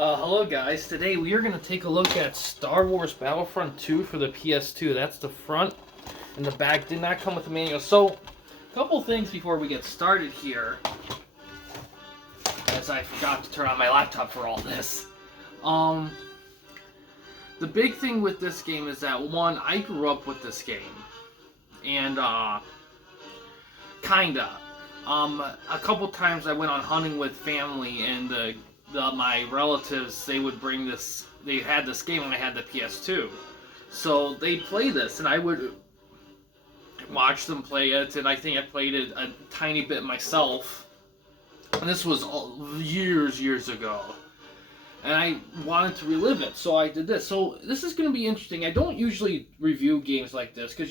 Hello guys, today we are going to take a look at Star Wars Battlefront 2 for the PS2. That's the front, and the back did not come with the manual. So, a couple things before we get started here, as I forgot to turn on my laptop for all this. The big thing with this game is that, one, I grew up with this game, and, kinda. A couple times I went on hunting with family, and my relatives, they would bring this, they had this game when I had the PS2. So they play this, and I would watch them play it, and I think I played it a tiny bit myself. And this was years ago. And I wanted to relive it, so I did this. So this is going to be interesting. I don't usually review games like this, because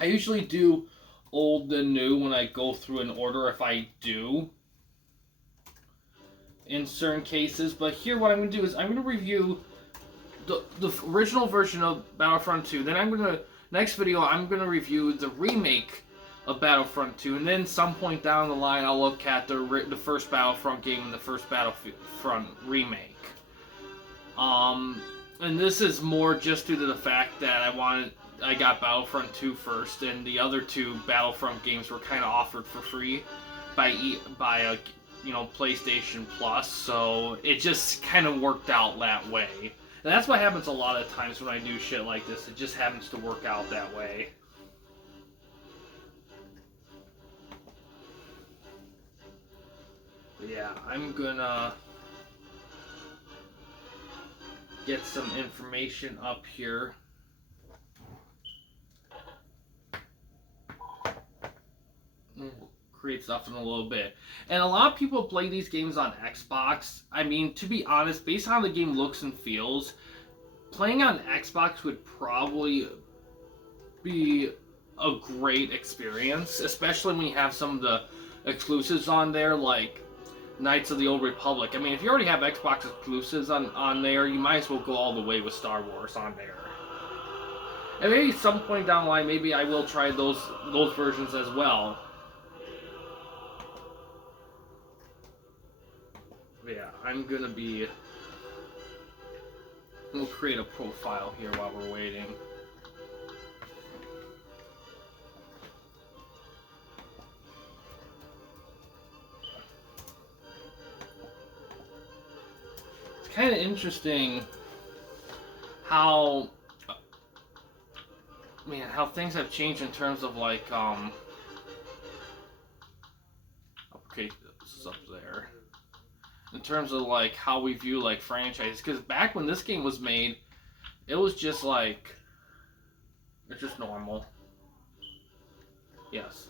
I usually do old and new when I go through an order, if I do, in certain cases. But here what I'm going to do is I'm going to review the original version of Battlefront 2. Then next video I'm going to review the remake of Battlefront 2, and then some point down the line I'll look at the first Battlefront game and the first Battlefront remake. And this is more just due to the fact that I got Battlefront 2 first, and the other two Battlefront games were kind of offered for free by PlayStation Plus, so it just kind of worked out that way. And that's what happens a lot of times when I do shit like this. It just happens to work out that way. But yeah, I'm gonna get some information up here. We'll create stuff in a little bit. And a lot of people play these games on Xbox. I mean, to be honest, based on how the game looks and feels, playing on Xbox would probably be a great experience, especially when you have some of the exclusives on there, like Knights of the Old Republic. I mean, if you already have Xbox exclusives on there, you might as well go all the way with Star Wars on there. And maybe some point down the line, maybe I will try those versions as well. But yeah, we'll create a profile here while we're waiting. Kind of interesting how things have changed in terms of like okay, this is up there, in terms of like how we view like franchises, because back when this game was made, it was just like, it's just normal. Yes.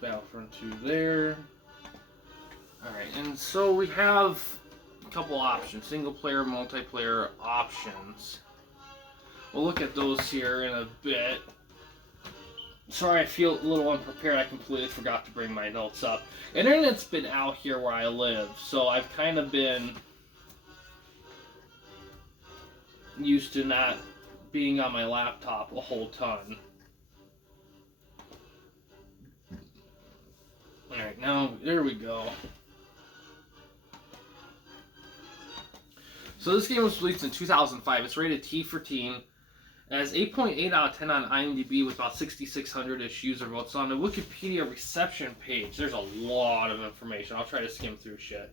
Battlefront 2 there. Alright, and so we have a couple options. Single player, multiplayer options. We'll look at those here in a bit. Sorry, I feel a little unprepared. I completely forgot to bring my notes up. Internet's been out here where I live, so I've kind of been used to not being on my laptop a whole ton. Alright, now, there we go. So this game was released in 2005. It's rated T for teen. It has 8.8 out of 10 on IMDb with about 6,600-ish user votes. On the Wikipedia reception page, there's a lot of information. I'll try to skim through shit.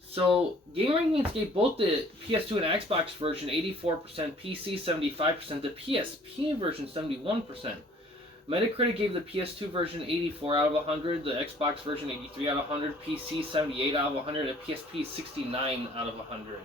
So, Game Rankings gave both the PS2 and Xbox version 84%, PC 75%, the PSP version 71%. Metacritic gave the PS2 version 84 out of 100, the Xbox version 83 out of 100, PC 78 out of 100, and PSP 69 out of 100.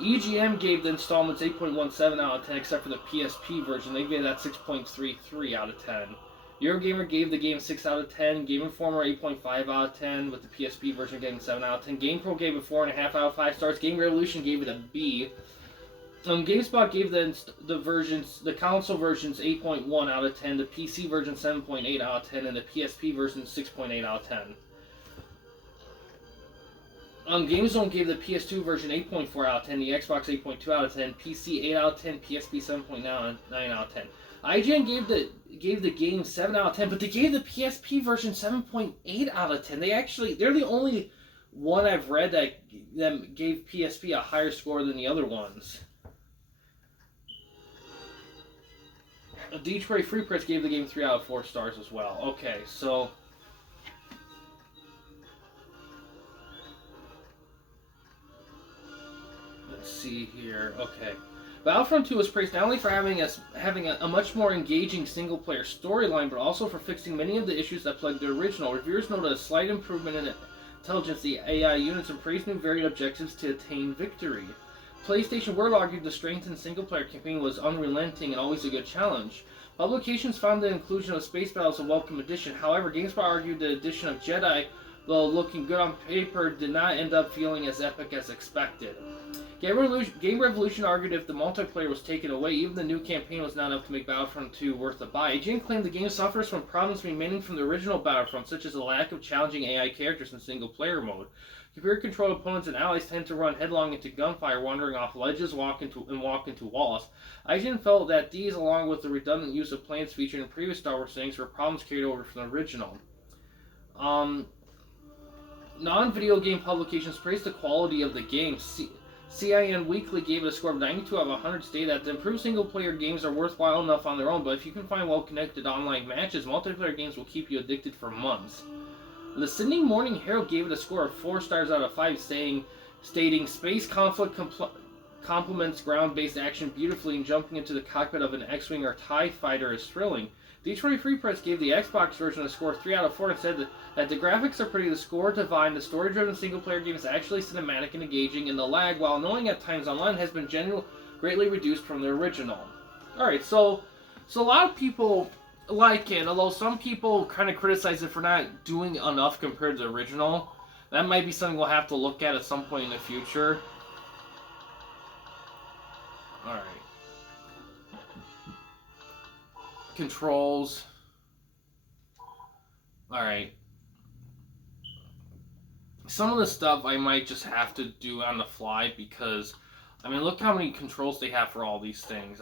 EGM gave the installments 8.17 out of 10, except for the PSP version. They gave that 6.33 out of 10. Eurogamer gave the game 6 out of 10, Game Informer 8.5 out of 10, with the PSP version getting 7 out of 10. GamePro gave it 4.5 out of 5 stars. Game Revolution gave it a B. GameSpot gave the console versions 8.1 out of 10, the PC version 7.8 out of 10, and the PSP version 6.8 out of 10. GameZone gave the PS2 version 8.4 out of 10, the Xbox 8.2 out of 10, PC 8 out of 10, PSP 7.9 out of 10. IGN gave the game 7 out of 10, but they gave the PSP version 7.8 out of 10. They're the only one I've read that gave PSP a higher score than the other ones. Detroit Free Press gave the game 3 out of 4 stars as well. Okay, so let's see here. Okay. Battlefront 2 was praised not only for having a much more engaging single-player storyline, but also for fixing many of the issues that plagued the original. Reviewers noted a slight improvement in intelligence of the AI units and praised new varied objectives to attain victory. PlayStation World argued the strengthened single-player campaign was unrelenting and always a good challenge. Publications found the inclusion of space battles a welcome addition. However, GameSpot argued the addition of Jedi, though looking good on paper, did not end up feeling as epic as expected. Game Revolution argued if the multiplayer was taken away, even the new campaign was not enough to make Battlefront 2 worth a buy. IGN claimed the game suffers from problems remaining from the original Battlefront, such as the lack of challenging AI characters in single-player mode. Computer-controlled opponents and allies tend to run headlong into gunfire, wandering off ledges, walk into walls. IGN felt that these, along with the redundant use of planes featured in previous Star Wars things, were problems carried over from the original. Non-video game publications praised the quality of the game. CIN Weekly gave it a score of 92 out of 100, stated that the improved single-player games are worthwhile enough on their own, but if you can find well-connected online matches, multiplayer games will keep you addicted for months. The Sydney Morning Herald gave it a score of 4 stars out of 5, stating space conflict complements ground-based action beautifully, and jumping into the cockpit of an X-Wing or TIE fighter is thrilling. Detroit Free Press gave the Xbox version a score of 3 out of 4 and said that the graphics are pretty, the score divine, the story-driven single-player game is actually cinematic and engaging, and the lag, while annoying at times online, has been greatly reduced from the original. Alright, so a lot of people like it, although some people kind of criticize it for not doing enough compared to the original. That might be something we'll have to look at some point in the future. Alright. Controls. Alright. Some of the stuff I might just have to do on the fly because, I mean, look how many controls they have for all these things.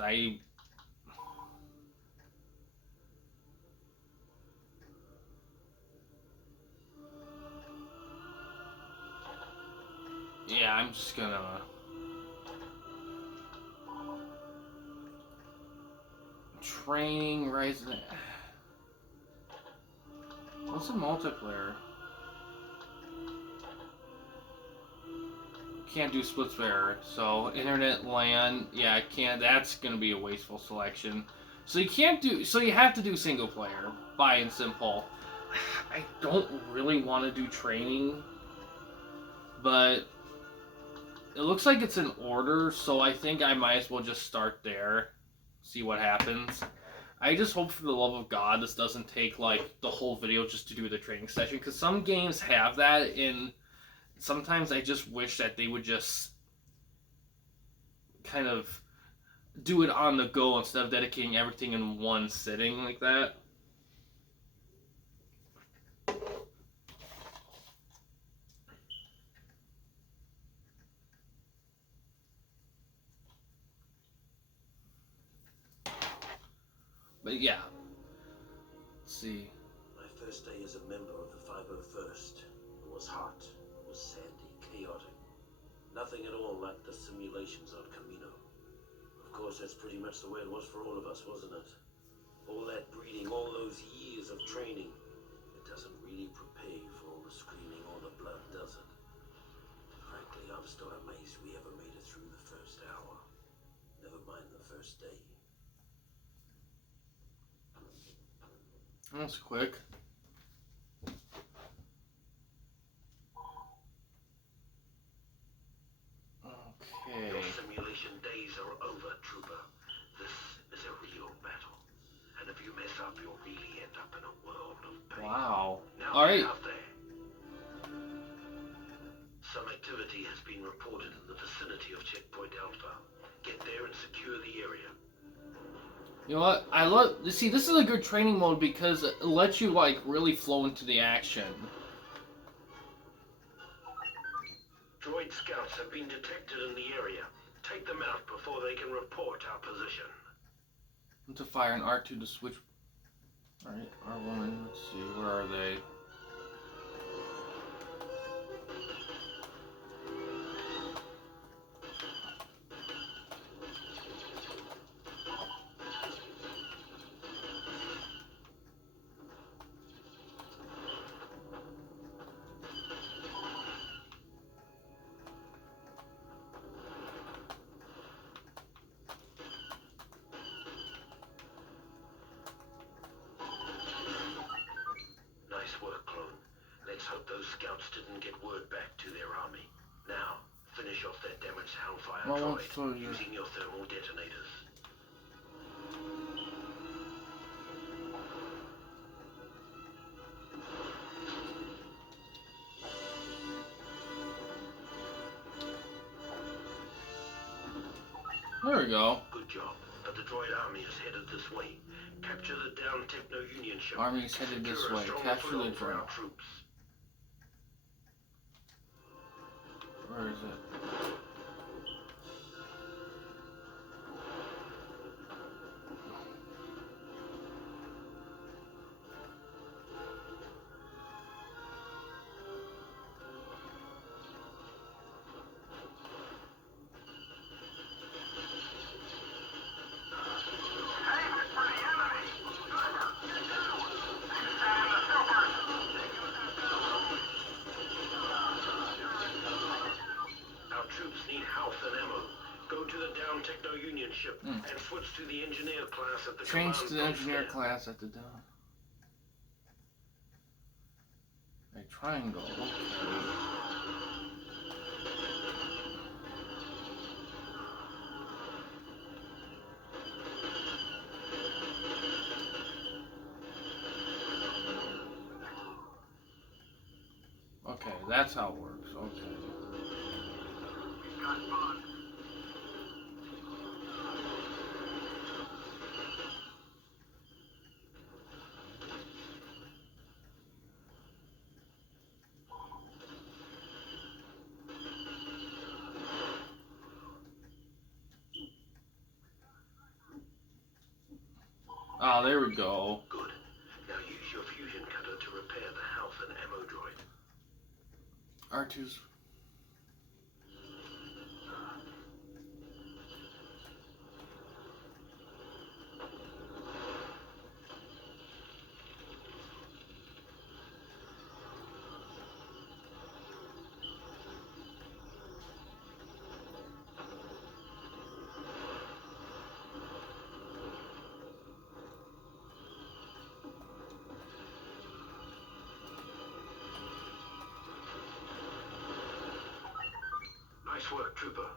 Yeah, I'm just gonna... Training, Rising... What's a multiplayer? Can't do split player, so internet, LAN, yeah, I can't. That's gonna be a wasteful selection. So you have to do single player, by and simple. I don't really want to do training, but it looks like it's in order, so I think I might as well just start there, see what happens. I just hope for the love of God this doesn't take like the whole video just to do the training session, because some games have that, and sometimes I just wish that they would just kind of do it on the go instead of dedicating everything in one sitting like that. But yeah, let's see. My first day as a member of the 501st. It was hot, it was sandy, chaotic. Nothing at all like the simulations on Camino. Of course, that's pretty much the way it was for all of us, wasn't it? All that breeding, all those years of training. It doesn't really prepare you for all the screaming or the blood, does it? Frankly, I'm still amazed we ever made it through the first hour. Never mind the first day. That was quick. Okay. Your simulation days are over, Trooper. This is a real battle. And if you mess up, you'll really end up in a world of pain. Wow. Now Alright. out there. Some activity has been reported in the vicinity of Checkpoint Alpha. Get there and secure the area. You know what? See, this is a good training mode because it lets you, like, really flow into the action. Allied scouts have been detected in the area. Take them out before they can report our position. To fire an R2 to switch. Alright, R1, let's see, where are they? Nice work, clone. Let's hope those scouts didn't get word back to their army. Now, finish off that damaged Hellfire droid using your thermal detonators. There we go. Good job, but the droid army is headed this way. Capture the down Techno-Union ship. Army is headed this way. Capture the drone. Troops. Where is it? Techno-Union ship and switch to the engineer class at the Change command to the engineer post class at the down. A triangle. Okay, that's how it works. Okay. Oh, there we go. Good. Now use your fusion cutter to repair the health and ammo droid. R2's. Nice work, Trooper.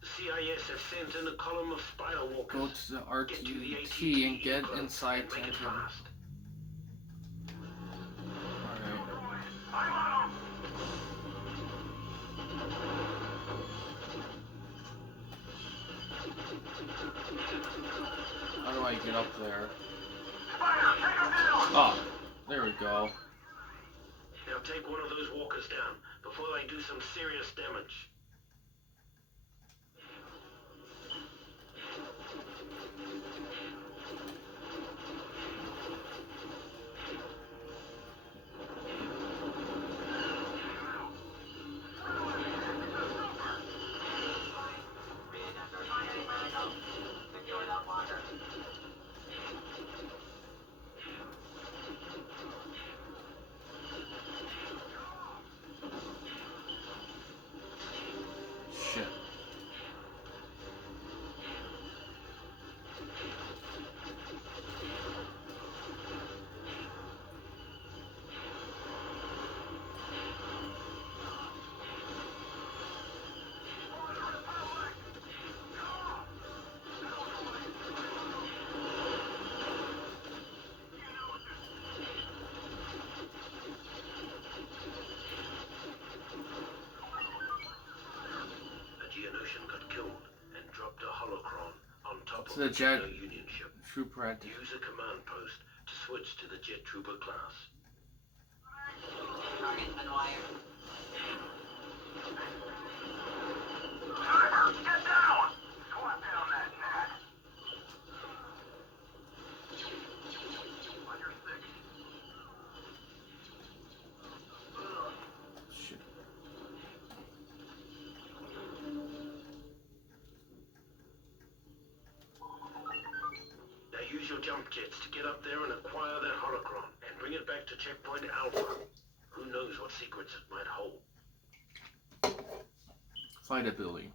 The CIS has sent in a column of spider walkers. Go to the RTT and get inside to enter. How do I get up there? Oh, there we go. Now take one of those walkers down before they do some serious damage. Shit. To the jet Union ship. trooper at Use a command post to switch to the jet trooper class. Target's been wired. Get down! Swat down that gnat. On your six. Shit. Now use your jump jets to get up there and acquire that holocron and bring it back to checkpoint Alpha. Who knows what secrets it might hold. Flight ability.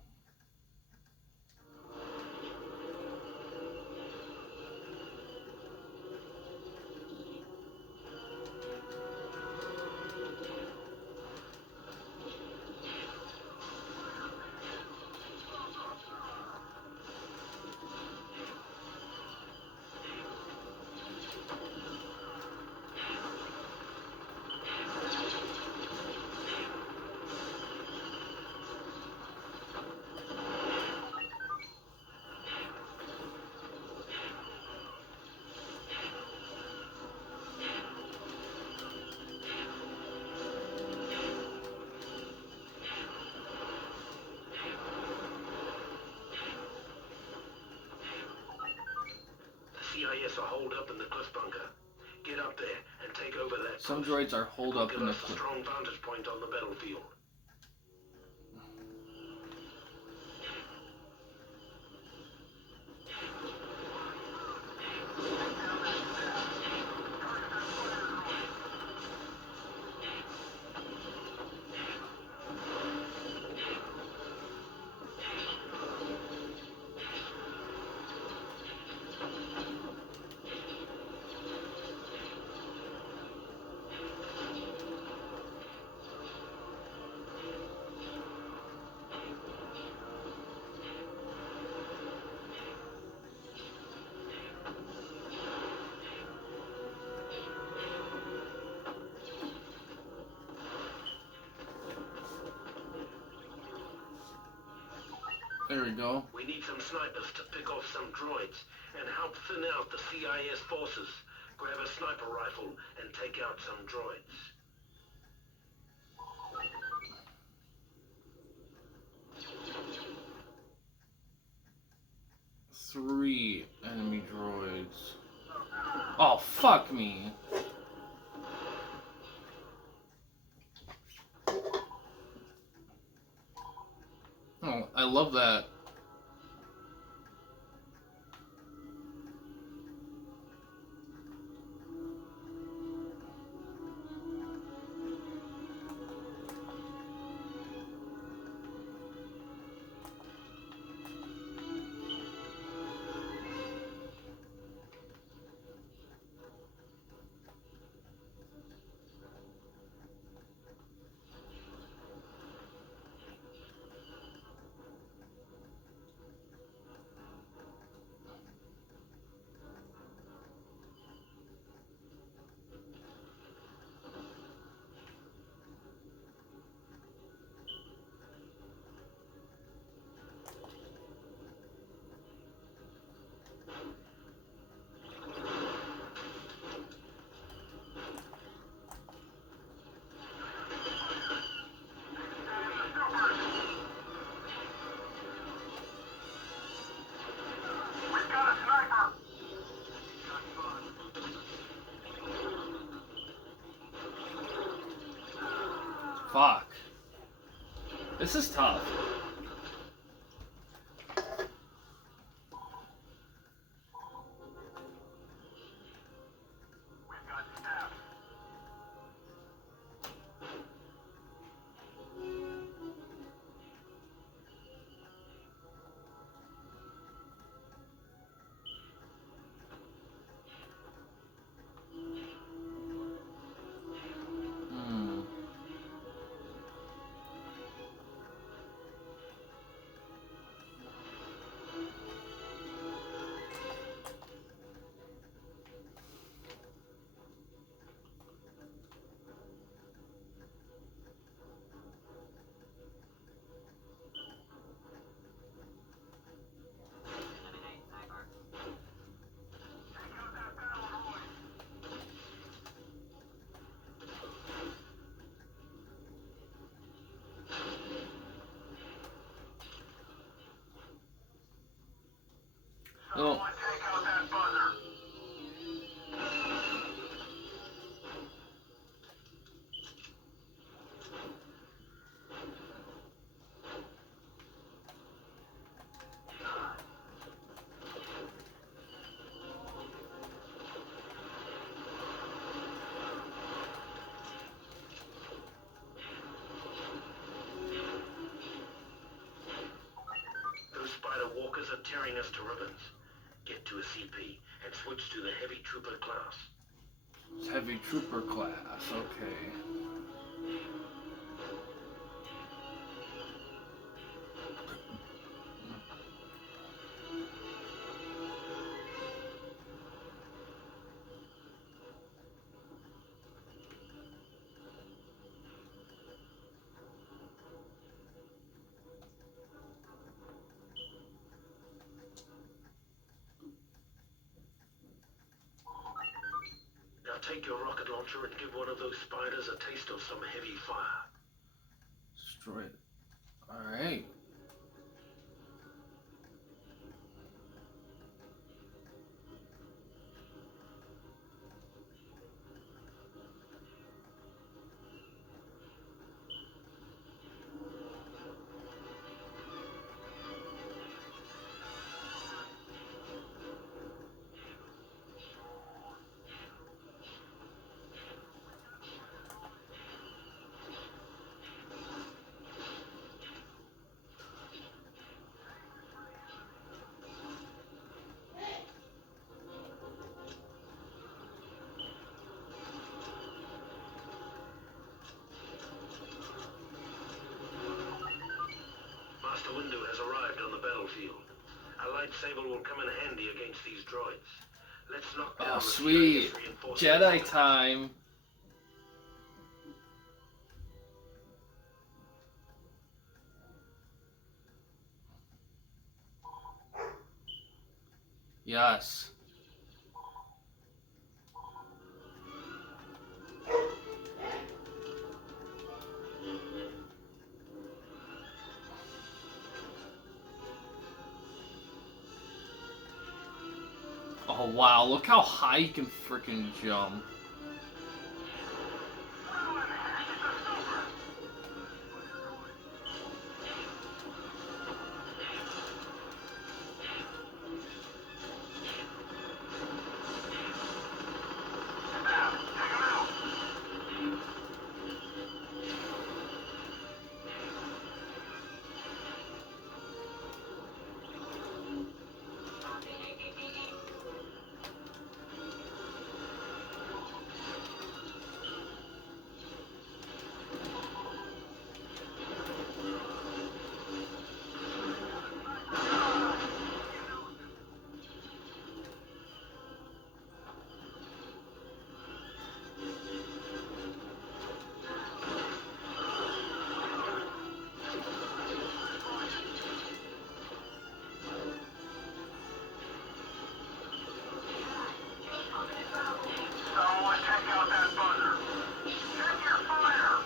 CIS are holed up in the cliff bunker. Get up there and take over that Some post. droids are holed up Give in the us a cliff. strong vantage point on the battlefield. There we go. We need some snipers to pick off some droids and help thin out the CIS forces. Grab a sniper rifle and take out some droids. Three enemy droids. Oh, fuck me. Oh, I love that. We've got a sniper! Fuck. This is tough. We've got staff. Spider walkers are tearing us to ribbons. Get to a CP and switch to the heavy trooper class. Heavy trooper class, okay. Now take your rocket launcher and give one of those spiders a taste of some heavy fire. Destroy it. Alright. Master Windu has arrived on the battlefield. A lightsaber will come in handy against these droids. Let's knock down Oh, the sweet. mysterious reinforcements. Jedi time. Yes. Oh wow, look how high you can freaking jump. Someone take out that buzzer. Check your fire.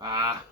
Ah.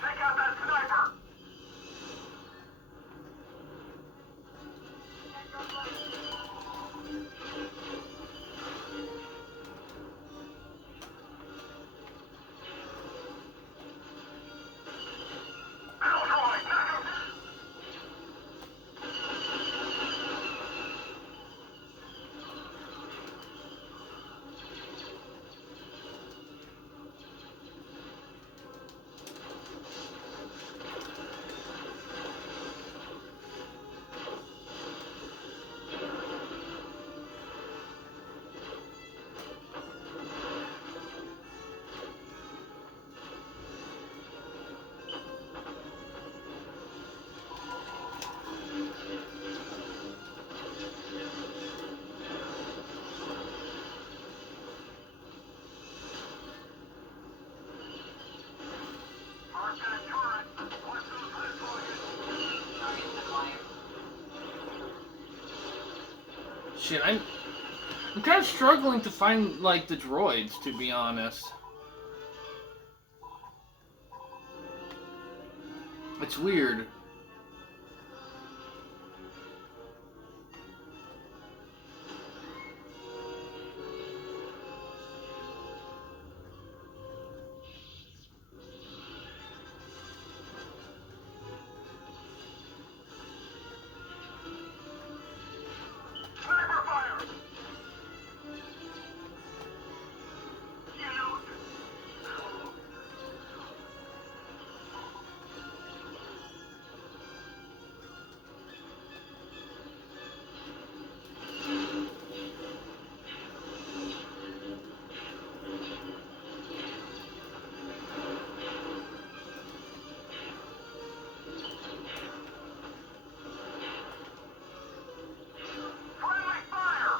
Take out that sniper. Battle droid, knock him. Shit, I'm kind of struggling to find, like, the droids, to be honest. It's weird. Sniper fire! You know it. Friendly fire!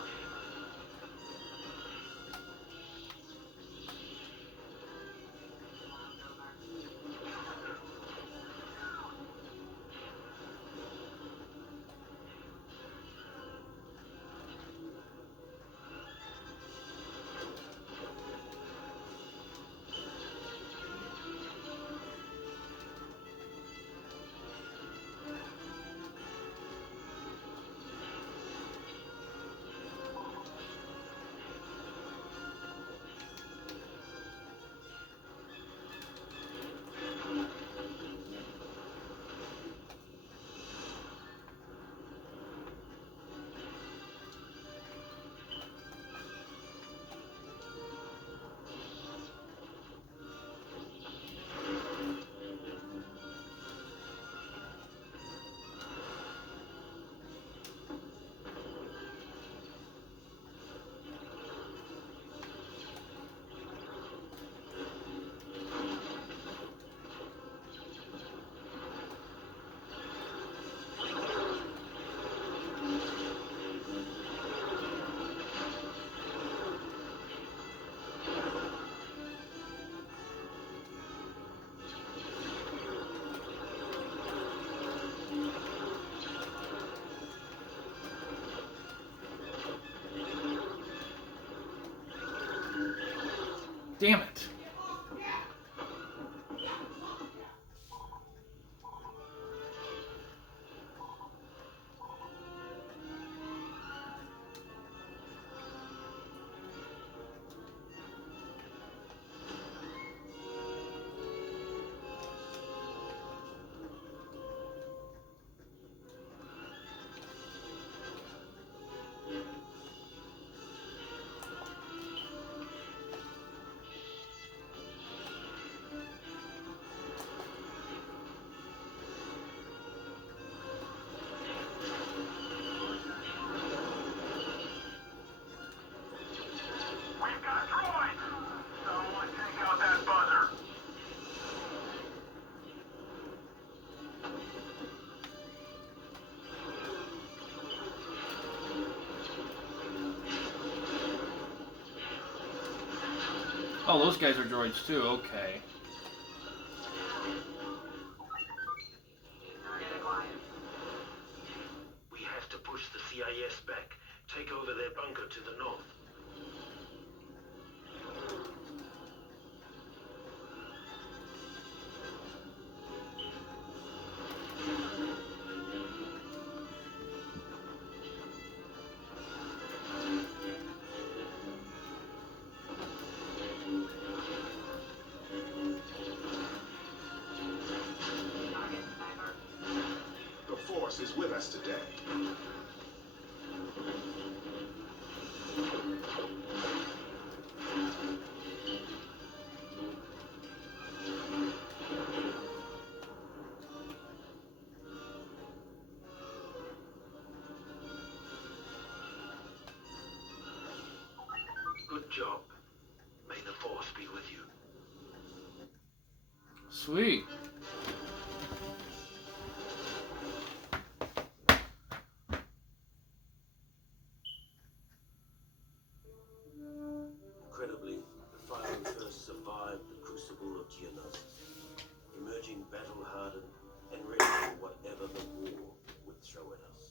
Damn it. We've got droids! Someone take out that buzzer! Oh, those guys are droids too, okay. We have to push the CIS back. Take over their bunker to the north. The Force is with us today. Good job. May the Force be with you. Sweet. Incredibly, the 501st survived the crucible of Geonosis, emerging battle-hardened and ready for whatever the war would throw at us.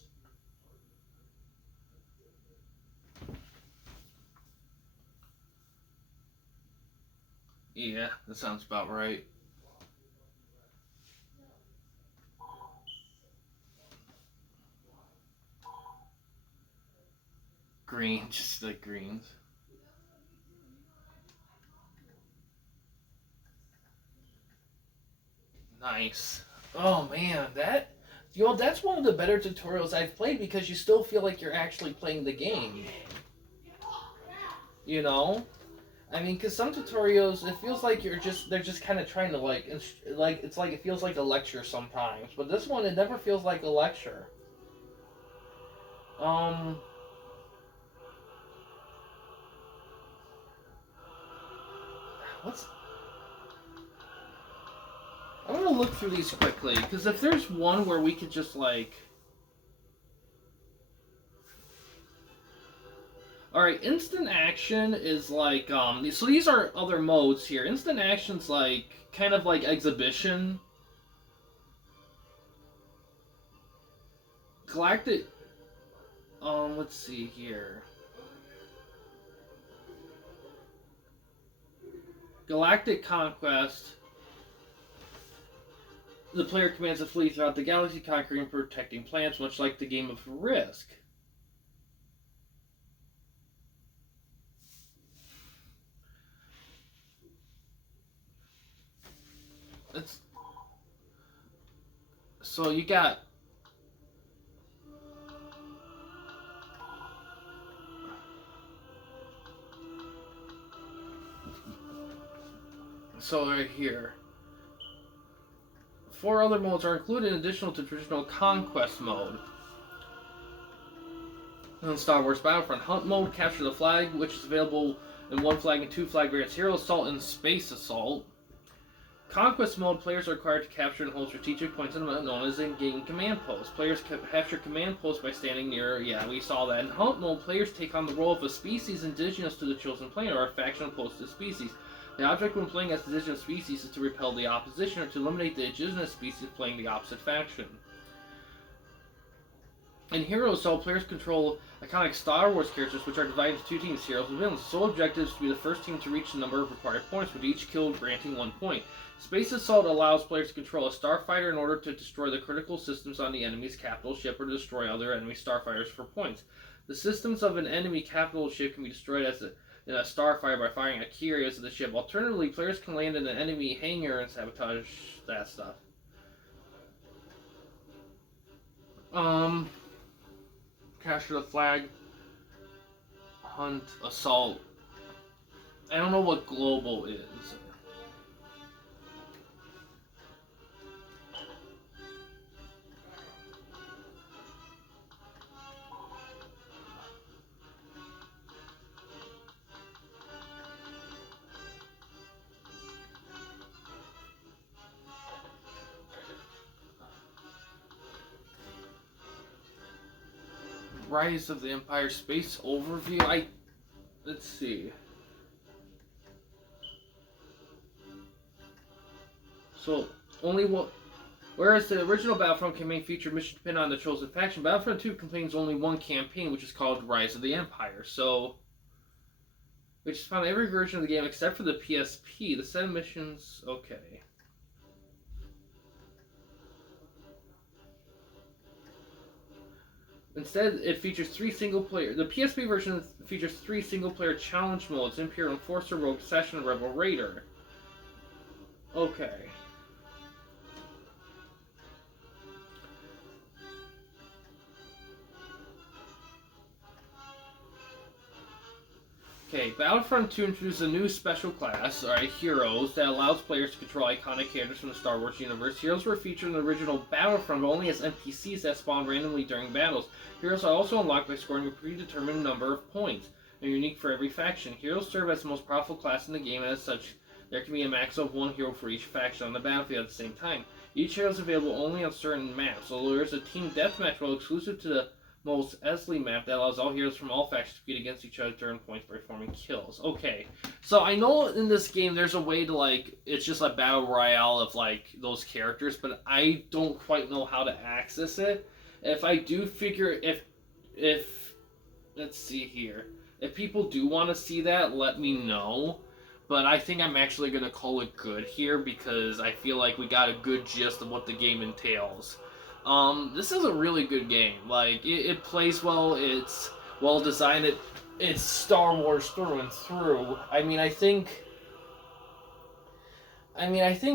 Yeah, that sounds about right. Green, just like greens. Nice. Oh man, that's one of the better tutorials I've played because you still feel like you're actually playing the game. You know? I mean, because some tutorials, it feels like they're just kind of trying to it feels like a lecture sometimes. But this one, it never feels like a lecture. Um, what's I'm gonna look through these quickly because if there's one where we could just like, all right, instant action is like so these are other modes here. Instant action's like kind of like exhibition. Galactic, let's see here. Galactic Conquest. The player commands a fleet throughout the galaxy, conquering and protecting planets, much like the game of Risk. It's so you got right here. 4 other modes are included in additional to traditional conquest mode. In Star Wars Battlefront, Hunt mode, capture the flag, which is available in 1 flag and 2 flag variants, Hero Assault and Space Assault. Conquest mode, players are required to capture and hold strategic points in the map known as in-game command posts. Players capture command posts by standing near, yeah, we saw that. In Hunt mode, players take on the role of a species indigenous to the chosen planet or a faction opposed to the species. The object when playing as the indigenous species is to repel the opposition or to eliminate the indigenous species playing the opposite faction. In Hero Assault, players control iconic Star Wars characters, which are divided into 2 teams, heroes and villains. The sole objective is to be the first team to reach the number of required points, with each kill granting 1 point. Space Assault allows players to control a starfighter in order to destroy the critical systems on the enemy's capital ship or to destroy other enemy starfighters for points. The systems of an enemy capital ship can be destroyed in a starfighter by firing at key areas of the ship. Alternatively, players can land in an enemy hangar and sabotage that stuff. Capture the flag, Hunt, Assault. I don't know what global is. Rise of the Empire Space Overview. Let's see. So, only one. Whereas the original Battlefront campaign featured mission dependent on the chosen faction, Battlefront 2 contains only one campaign, which is called Rise of the Empire. So, which is found in every version of the game except for the PSP. The 7 missions. Okay. Instead, it features 3 single-player. The PSP version features 3 single-player challenge modes: Imperial Enforcer, Rogue Assassin, and Rebel Raider. Okay. Okay, Battlefront 2 introduces a new special class, Heroes, that allows players to control iconic characters from the Star Wars universe. Heroes were featured in the original Battlefront, but only as NPCs that spawn randomly during battles. Heroes are also unlocked by scoring a predetermined number of points, and unique for every faction. Heroes serve as the most powerful class in the game, and as such, there can be a maximum of 1 hero for each faction on the battlefield at the same time. Each hero is available only on certain maps, so there's a team deathmatch role exclusive to the most Esley map that allows all heroes from all factions to compete against each other to earn points by performing kills. Okay, so I know in this game there's a way to it's just a battle royale of those characters, but I don't quite know how to access it. If I do figure if let's see here, if people do want to see that, let me know. but I think I'm actually going to call it good here because I feel like we got a good gist of what the game entails. This is a really good game. Like, it plays well, it's well designed, it's Star Wars through and through. I mean, I think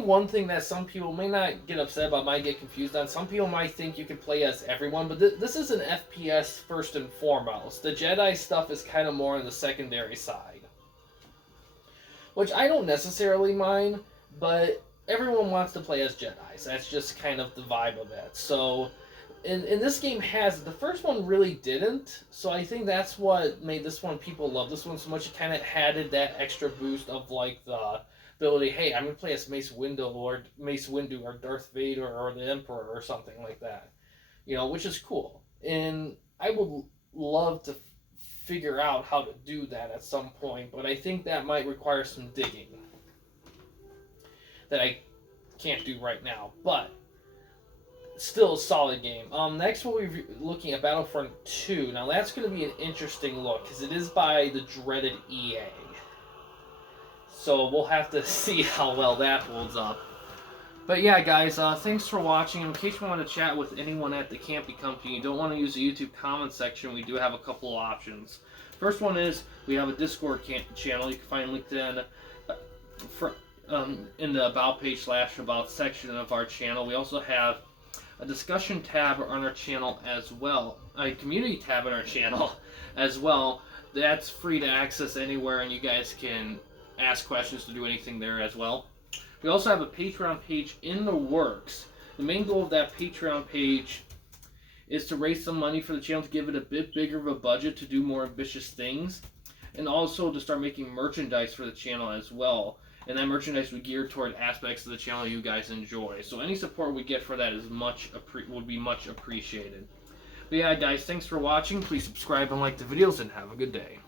one thing that some people may not get upset about, might get confused on, some people might think you can play as everyone, but this is an FPS first and foremost. The Jedi stuff is kind of more on the secondary side, which I don't necessarily mind, but everyone wants to play as Jedis. That's just kind of the vibe of it. So, and this game has, the first one really didn't, so I think that's what made this one, people love this one so much. It kind of added that extra boost of, like, the ability, hey, I'm going to play as Mace Windu or Darth Vader or the Emperor or something like that. You know, which is cool. And I would love to figure out how to do that at some point, but I think that might require some digging that I can't do right now, but still a solid game. Next we'll be looking at Battlefront 2. Now that's going to be an interesting look because it is by the dreaded EA. So we'll have to see how well that holds up. But yeah, guys, thanks for watching. In case you want to chat with anyone at the Campy Company, you don't want to use the YouTube comment section, we do have a couple of options. First one is, we have a Discord channel. You can find linked in the About page / About section of our channel. We also have a discussion tab on our channel as well. A community tab on our channel as well. That's free to access anywhere, and you guys can ask questions to do anything there as well. We also have a Patreon page in the works. The main goal of that Patreon page is to raise some money for the channel, to give it a bit bigger of a budget to do more ambitious things, and also to start making merchandise for the channel as well. And that merchandise would gear toward aspects of the channel you guys enjoy. So any support we get for that is would be much appreciated. But yeah, guys, thanks for watching. Please subscribe and like the videos, and have a good day.